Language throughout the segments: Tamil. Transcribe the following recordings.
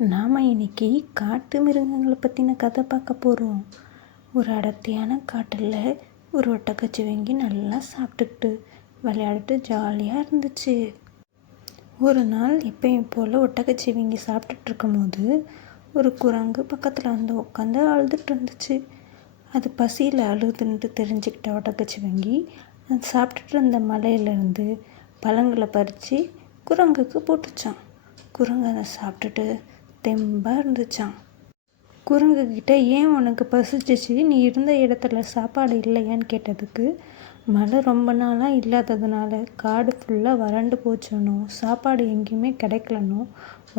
நாம் இன்னைக்கு காட்டு மிருகங்களை பற்றின கதை பார்க்க போகிறோம். ஒரு அடர்த்தியான காட்டில் ஒரு ஒட்டகச்சிவிங்கி நல்லா சாப்பிட்டுக்கிட்டு விளையாடிட்டு ஜாலியாக இருந்துச்சு. ஒரு நாள் எப்பயும் போல் ஒட்டகச்சிவிங்கி சாப்பிட்டுட்டு இருக்கும்போது ஒரு குரங்கு பக்கத்தில் வந்து உட்காந்து அழுதுட்டு இருந்துச்சு. அது பசியில் அழுதுன்ட்டு தெரிஞ்சுக்கிட்ட ஒட்டகச்சிவிங்கி அது சாப்பிட்டுட்டு இருந்த மலையிலேருந்து பழங்களை பறித்து குரங்குக்கு போட்டுச்சான். குரங்கு அதை சாப்பிட்டுட்டு தெம்பாக இருந்துச்சான். குரங்குக்கிட்ட ஏன் உனக்கு பசிச்சிச்சு, நீ இருந்த இடத்துல சாப்பாடு இல்லையான்னு கேட்டதுக்கு, மழை ரொம்ப நாளாக இல்லாததுனால காடு ஃபுல்லாக வறண்டு போச்சனும், சாப்பாடு எங்கேயுமே கிடைக்கலனும்,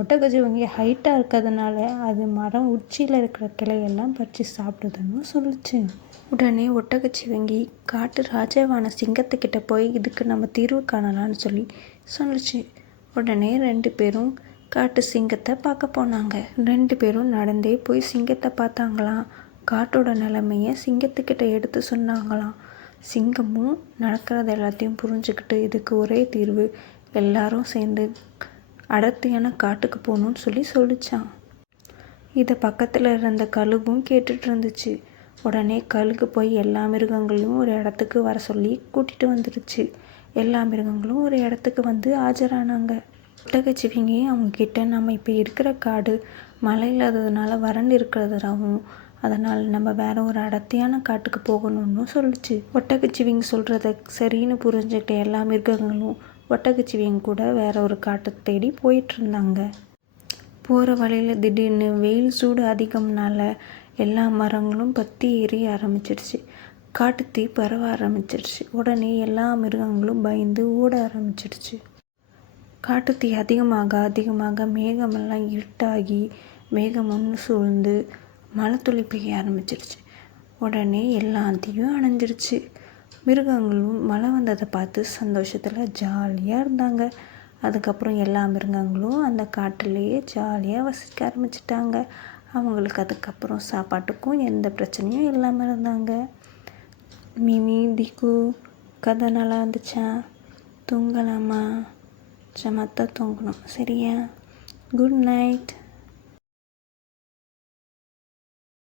ஒட்டகச்சிவிங்கி ஹைட்டாக இருக்கிறதுனால அது மரம் உச்சியில் இருக்கிற கிளையெல்லாம் பறித்து சாப்பிடுதுன்னு சொல்லிச்சு. உடனே ஒட்டகச்சிவிங்கி காட்டு ராஜாவான சிங்கத்துக்கிட்ட போய் இதுக்கு நம்ம தீர்வு காணலான்னு சொல்லிச்சு. உடனே 2 பேரும் காட்டு சிங்கத்தை பார்க்க போனாங்க. 2 பேரும் நடந்தே போய் சிங்கத்தை பார்த்தாங்களாம். காட்டோட நிலைமையை சிங்கத்துக்கிட்ட எடுத்து சொன்னாங்களாம். சிங்கமும் நடக்கிறது எல்லாத்தையும் புரிஞ்சுக்கிட்டு இதுக்கு ஒரே தீர்வு, எல்லாரும் சேர்ந்து அடர்த்தியான காட்டுக்கு போகணும்னு சொல்லிச்சான். இதை பக்கத்தில் இருந்த கழுகும் கேட்டுட்டு இருந்துச்சு. உடனே கழுகு போய் எல்லா மிருகங்களையும் ஒரு இடத்துக்கு வர சொல்லி கூட்டிகிட்டு வந்துடுச்சு. எல்லா மிருகங்களும் ஒரு இடத்துக்கு வந்து ஆஜரானாங்க. ஒட்டகச்சிவிங்கி அவங்கக்கிட்ட நம்ம இப்போ இருக்கிற காடு மழை இல்லாததுனால வறண்டு இருக்கிறதாகவும், அதனால் நம்ம வேறு ஒரு அடர்த்தியான காட்டுக்கு போகணும்னு சொல்லிச்சு. ஒட்டகச்சிவிங்கி சொல்கிறத சரின்னு புரிஞ்சுக்கிட்ட எல்லா மிருகங்களும் ஒட்டகச்சிவிங்கி கூட வேற ஒரு காட்டை தேடி போயிட்டு இருந்தாங்க. போகிற வழியில் திடீர்னு வெயில் சூடு அதிகம்னால எல்லா மரங்களும் பற்றி எரிய ஆரம்பிச்சிடுச்சு. காட்டுத்தீ பரவ ஆரம்பிச்சிடுச்சு. உடனே எல்லா மிருகங்களும் பயந்து ஓட ஆரம்பிச்சிடுச்சு. காட்டுத்தீ அதிகமாக மேகமெல்லாம் இருட்டாகி மேகம் ஒன்று சூழ்ந்து மழை துளி பெய்ய ஆரம்பிச்சிருச்சு. உடனே எல்லாத்தையும் அணைஞ்சிருச்சு. மிருகங்களும் மழை வந்ததை பார்த்து சந்தோஷத்தில் ஜாலியாக இருந்தாங்க. அதுக்கப்புறம் எல்லா மிருகங்களும் அந்த காட்டிலேயே ஜாலியாக வசிக்க ஆரம்பிச்சிட்டாங்க. அவங்களுக்கு அதுக்கப்புறம் சாப்பாட்டுக்கும் எந்த பிரச்சனையும் இல்லாமல் இருந்தாங்க. மிமி, திக்கு கதை நல்லா இருந்துச்சா? தூங்கலாமா? சமத்தா தூங்கணும், சரியா? Good night.